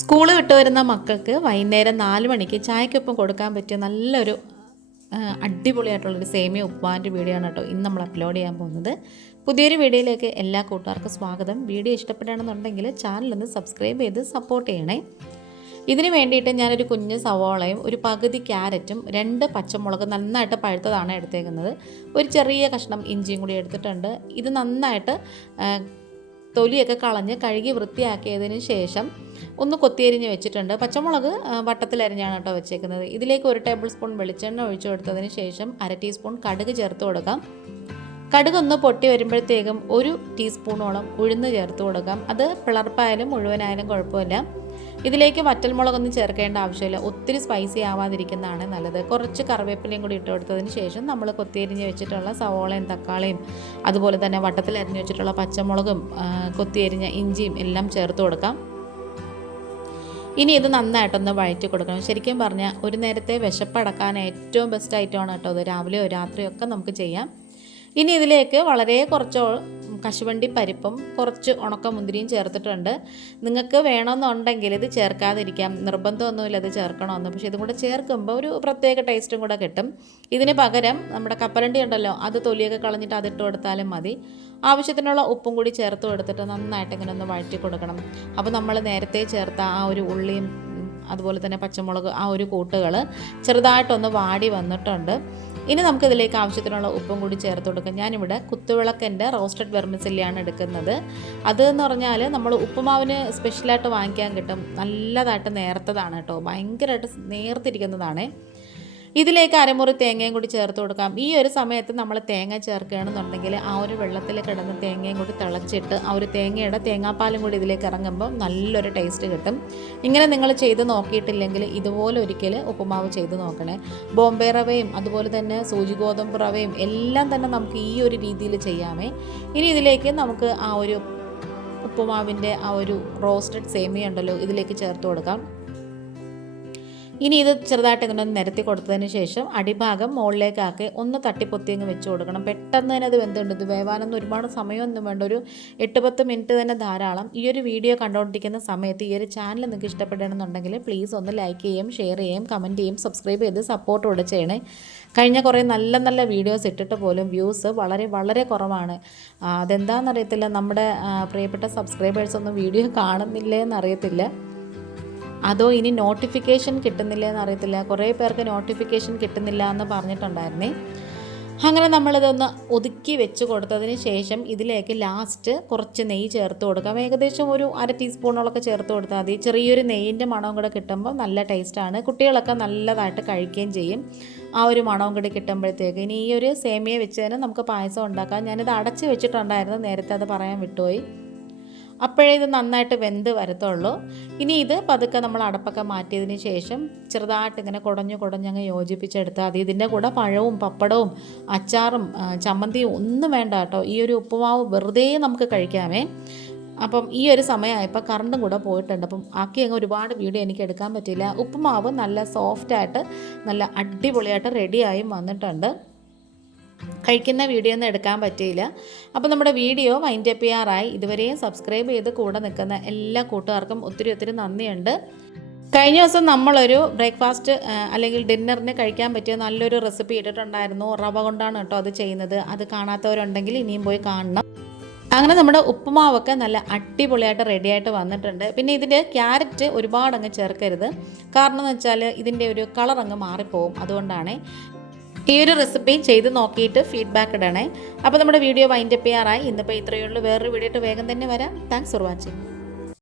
School വിട്ട് വരുന്ന മക്കൾക്ക് വൈകുന്നേരം 4 മണിക്ക് ചായക്കൊപ്പം കൊടുക്കാൻ പറ്റിയ നല്ലൊരു അടിപൊളിയായിട്ടുള്ളൊരു സേമിയ ഉപ്പുമാവിൻ്റെ വീഡിയോ ആണ് കേട്ടോ ഇന്ന് നമ്മൾ അപ്ലോഡ് ചെയ്യാൻ പോകുന്നത്. പുതിയൊരു വീഡിയോയിലേക്ക് എല്ലാ കൂട്ടുകാർക്കും സ്വാഗതം. വീഡിയോ ഇഷ്ടപ്പെടുകയാണെന്നുണ്ടെങ്കിൽ ചാനലൊന്ന് സബ്സ്ക്രൈബ് ചെയ്ത് സപ്പോർട്ട് ചെയ്യണേ. ഇതിന് വേണ്ടിയിട്ട് ഞാനൊരു കുഞ്ഞ് സവോളയും ഒരു പകുതി ക്യാരറ്റും 2 പച്ചമുളക് നന്നായിട്ട് പഴുത്തതാണ് എടുത്തേക്കുന്നത്, ഒരു ചെറിയ കഷ്ണം ഇഞ്ചിയും കൂടി എടുത്തിട്ടുണ്ട്. ഇത് നന്നായിട്ട് തൊലിയൊക്കെ കളഞ്ഞ് കഴുകി വൃത്തിയാക്കിയതിന് ശേഷം ഒന്ന് കൊത്തിയരിഞ്ഞ് വെച്ചിട്ടുണ്ട്. പച്ചമുളക് വട്ടത്തിലരിഞ്ഞാണ് കേട്ടോ വെച്ചേക്കുന്നത്. ഇതിലേക്ക് 1 ടേബിൾ സ്പൂൺ വെളിച്ചെണ്ണ ഒഴിച്ചു കൊടുത്തതിന് ശേഷം 1/2 ടീസ്പൂൺ കടുക് ചേർത്ത് കൊടുക്കാം. കടുക് ഒന്ന് പൊട്ടി വരുമ്പോഴത്തേക്കും 1 ടീസ്പൂണോളം ഉഴുന്ന് ചേർത്ത് കൊടുക്കാം. അത് പിളർപ്പായാലും മുഴുവനായാലും കുഴപ്പമില്ല. ഇതിലേക്ക് വറ്റൽമുളകൊന്നും ചേർക്കേണ്ട ആവശ്യമില്ല, ഒത്തിരി സ്പൈസി ആവാതിരിക്കുന്നതാണ് നല്ലത്. കുറച്ച് കറിവേപ്പിലയും കൂടി ഇട്ട് കൊടുത്തതിന് ശേഷം നമ്മൾ കൊത്തിയരിഞ്ഞ് വെച്ചിട്ടുള്ള സവോളയും തക്കാളിയും അതുപോലെ തന്നെ വട്ടത്തിൽ അരിഞ്ഞ് വെച്ചിട്ടുള്ള പച്ചമുളകും കൊത്തിയരിഞ്ഞ ഇഞ്ചിയും എല്ലാം ചേർത്ത് കൊടുക്കാം. ഇനി ഇത് നന്നായിട്ടൊന്ന് വഴറ്റി കൊടുക്കണം. ശരിക്കും പറഞ്ഞാൽ ഒരു നേരത്തെ വിശപ്പടക്കാൻ ഏറ്റവും ബെസ്റ്റ് ഐറ്റമാണ് കേട്ടോ അത്. രാവിലെയോ രാത്രിയോ ഒക്കെ നമുക്ക് ചെയ്യാം. ഇനി ഇതിലേക്ക് വളരെ കുറച്ച് കശുവണ്ടി പരിപ്പും കുറച്ച് ഉണക്കമുന്തിരിയും ചേർത്തിട്ടുണ്ട്. നിങ്ങൾക്ക് വേണമെന്നുണ്ടെങ്കിൽ ഇത് ചേർക്കാതിരിക്കാം, നിർബന്ധമൊന്നുമില്ല ഇത് ചേർക്കണമെന്ന്. പക്ഷേ ഇതും കൂടെ ചേർക്കുമ്പോൾ ഒരു പ്രത്യേക ടേസ്റ്റും കൂടെ കിട്ടും. ഇതിന് പകരം നമ്മുടെ കപ്പലണ്ടി ഉണ്ടല്ലോ, അത് തൊലിയൊക്കെ കളഞ്ഞിട്ട് അതിട്ട് കൊടുത്താലും മതി. ആവശ്യത്തിനുള്ള ഉപ്പും കൂടി ചേർത്ത് കൊടുത്തിട്ട് നന്നായിട്ട് ഇങ്ങനെ ഒന്ന് വഴറ്റി കൊടുക്കണം. അപ്പോൾ നമ്മൾ നേരത്തെ ചേർത്ത ആ ഒരു ഉള്ളിയും അതുപോലെ തന്നെ പച്ചമുളക് ആ ഒരു കൂട്ടുകൾ ചെറുതായിട്ടൊന്ന് വാടി വന്നിട്ടുണ്ട്. ഇനി നമുക്കിതിലേക്ക് ആവശ്യത്തിനുള്ള ഉപ്പും കൂടി ചേർത്ത് കൊടുക്കാം. ഞാനിവിടെ കുത്തുവിളക്കൻ്റെ റോസ്റ്റഡ് വെർമിസെല്ലിയാണ് എടുക്കുന്നത്. അതെന്ന് പറഞ്ഞാൽ നമ്മൾ ഉപ്പുമാവിന് സ്പെഷ്യലായിട്ട് വാങ്ങിക്കാൻ കിട്ടും. നല്ലതായിട്ട് നേർത്തതാണ് കേട്ടോ, ഭയങ്കരമായിട്ട് നേർത്തിരിക്കുന്നതാണ്. ഇതിലേക്ക് അരമുറി തേങ്ങയും കൂടി ചേർത്ത് കൊടുക്കാം. ഈ ഒരു സമയത്ത് നമ്മൾ തേങ്ങ ചേർക്കുകയാണെന്നുണ്ടെങ്കിൽ ആ ഒരു വെള്ളത്തിൽ കിടന്ന് തേങ്ങയും കൂടി തിളച്ചിട്ട് ആ ഒരു തേങ്ങയുടെ തേങ്ങാപ്പാലും കൂടി ഇതിലേക്ക് ഇറങ്ങുമ്പോൾ നല്ലൊരു ടേസ്റ്റ് കിട്ടും. ഇങ്ങനെ നിങ്ങൾ ചെയ്ത് നോക്കിയിട്ടില്ലെങ്കിൽ ഇതുപോലെ ഒരിക്കൽ ഉപ്പുമാവ് ചെയ്ത് നോക്കണേ. ബോംബെ റവയും അതുപോലെ തന്നെ സൂചി ഗോതമ്പ് റവയും എല്ലാം തന്നെ നമുക്ക് ഈ ഒരു രീതിയിൽ ചെയ്യാമേ. ഇനി ഇതിലേക്ക് നമുക്ക് ആ ഒരു ഉപ്പുമാവിൻ്റെ ആ ഒരു റോസ്റ്റഡ് സേമിയ ഉണ്ടല്ലോ ഇതിലേക്ക് ചേർത്ത് കൊടുക്കാം. ഇനി ഇത് ചെറുതായിട്ട് ഇങ്ങനെ ഒന്ന് നിരത്തി കൊടുത്തതിന് ശേഷം അടിഭാഗം മുകളിലേക്കാക്കി ഒന്ന് തട്ടിപ്പൊത്തി അങ്ങ് വെച്ച് കൊടുക്കണം. പെട്ടെന്ന് തന്നെ അത് വെന്തുണ്ട്. ഇത് വേവാനൊന്നും ഒരുപാട് സമയമൊന്നും വേണ്ട, ഒരു 8-10 മിനിറ്റ് തന്നെ ധാരാളം. ഈ ഒരു വീഡിയോ കണ്ടുകൊണ്ടിരിക്കുന്ന സമയത്ത് ഈ ഒരു ചാനൽ നിങ്ങൾക്ക് ഇഷ്ടപ്പെടണമെന്നുണ്ടെങ്കിൽ പ്ലീസ് ഒന്ന് ലൈക്ക് ചെയ്യും, ഷെയർ ചെയ്യും, കമൻറ്റ് ചെയ്യും, സബ്സ്ക്രൈബ് ചെയ്ത് സപ്പോർട്ട് കൂടെ ചെയ്യണേ. കഴിഞ്ഞ കുറേ നല്ല നല്ല വീഡിയോസ് ഇട്ടിട്ട് പോലും വ്യൂസ് വളരെ വളരെ കുറവാണ്. അതെന്താണെന്നറിയത്തില്ല, നമ്മുടെ പ്രിയപ്പെട്ട സബ്സ്ക്രൈബേഴ്സൊന്നും വീഡിയോ കാണുന്നില്ലേ എന്നറിയത്തില്ല, അതോ ഇനി നോട്ടിഫിക്കേഷൻ കിട്ടുന്നില്ല എന്നറിയത്തില്ല. കുറേ പേർക്ക് നോട്ടിഫിക്കേഷൻ കിട്ടുന്നില്ല എന്ന് പറഞ്ഞിട്ടുണ്ടായിരുന്നേ. അങ്ങനെ നമ്മളിതൊന്ന് ഒതുക്കി വെച്ച് കൊടുത്തതിന് ശേഷം ഇതിലേക്ക് ലാസ്റ്റ് കുറച്ച് നെയ്യ് ചേർത്ത് കൊടുക്കാം. ഏകദേശം ഒരു 1/2 ടീസ്പൂണോളൊക്കെ ചേർത്ത് കൊടുത്താൽ മതി. ചെറിയൊരു നെയ്യിൻ്റെ മണവും കൂടെ കിട്ടുമ്പോൾ നല്ല ടേസ്റ്റാണ്. കുട്ടികളൊക്കെ നല്ലതായിട്ട് കഴിക്കുകയും ചെയ്യും ആ ഒരു മണവും കൂടി കിട്ടുമ്പോഴത്തേക്ക്. ഇനി ഈ ഒരു സേമിയ വെച്ചതിന് നമുക്ക് പായസം ഉണ്ടാക്കാം. ഞാനിത് അടച്ച് വെച്ചിട്ടുണ്ടായിരുന്നു, നേരത്തെ അത് പറയാൻ വിട്ടുപോയി. അപ്പോഴേ ഇത് നന്നായിട്ട് വെന്ത് വരത്തുള്ളൂ. ഇനി ഇത് പതുക്കെ നമ്മൾ അടപ്പൊക്കെ മാറ്റിയതിന് ശേഷം ചെറുതായിട്ട് ഇങ്ങനെ കുടഞ്ഞങ്ങ് യോജിപ്പിച്ചെടുത്താൽ മതി. ഇതിൻ്റെ കൂടെ പഴവും പപ്പടവും അച്ചാറും ചമ്മന്തിയും ഒന്നും വേണ്ട കേട്ടോ. ഈ ഒരു ഉപ്പുമാവ് വെറുതെ നമുക്ക് കഴിക്കാമേ. അപ്പം ഈ ഒരു സമയമായപ്പോൾ കറണ്ടും കൂടെ പോയിട്ടുണ്ട്. അപ്പം ആക്കി അങ്ങ് ഒരുപാട് വീഡിയോ എനിക്ക് എടുക്കാൻ പറ്റില്ല. ഉപ്പുമാവ് നല്ല സോഫ്റ്റായിട്ട് നല്ല അടിപൊളിയായിട്ട് റെഡിയായും വന്നിട്ടുണ്ട്. കഴിക്കുന്ന വീഡിയോ ഒന്നും എടുക്കാൻ പറ്റിയില്ല. അപ്പോൾ നമ്മുടെ വീഡിയോ വൈൻഡപ്പ് ചെയ്യാറായി. ഇതുവരെയും സബ്സ്ക്രൈബ് ചെയ്ത് കൂടെ നിൽക്കുന്ന എല്ലാ കൂട്ടുകാർക്കും ഒത്തിരി നന്ദിയുണ്ട്. കഴിഞ്ഞ ദിവസം നമ്മളൊരു ബ്രേക്ക്ഫാസ്റ്റ് അല്ലെങ്കിൽ ഡിന്നറിന് കഴിക്കാൻ പറ്റിയ നല്ലൊരു റെസിപ്പി ഇട്ടിട്ടുണ്ടായിരുന്നു. റവ കൊണ്ടാണ് കേട്ടോ അത് ചെയ്യുന്നത്. അത് കാണാത്തവരുണ്ടെങ്കിൽ ഇനിയും പോയി കാണണം. അങ്ങനെ നമ്മുടെ ഉപ്പുമാവൊക്കെ നല്ല അടിപൊളിയായിട്ട് റെഡിയായിട്ട് വന്നിട്ടുണ്ട്. പിന്നെ ഇതിൻ്റെ ക്യാരറ്റ് ഒരുപാട് അങ്ങ് ചേർക്കരുത്, കാരണം എന്ന് വെച്ചാൽ ഇതിൻ്റെ ഒരു കളർ അങ്ങ് മാറിപ്പോവും. അതുകൊണ്ടാണ് ഈ ഒരു റെസിപ്പി ചെയ്ത് നോക്കിയിട്ട് ഫീഡ്ബാക്ക് ഇടണേ. അപ്പോൾ നമ്മുടെ വീഡിയോ വൈൻഡപ്പ് ചെയ്യാറായി. ഇന്നിപ്പോൾ ഇത്രയേ ഉള്ളൂ. വേറൊരു വീഡിയോ ആയിട്ട് വേഗം തന്നെ വരാം. Thanks for watching.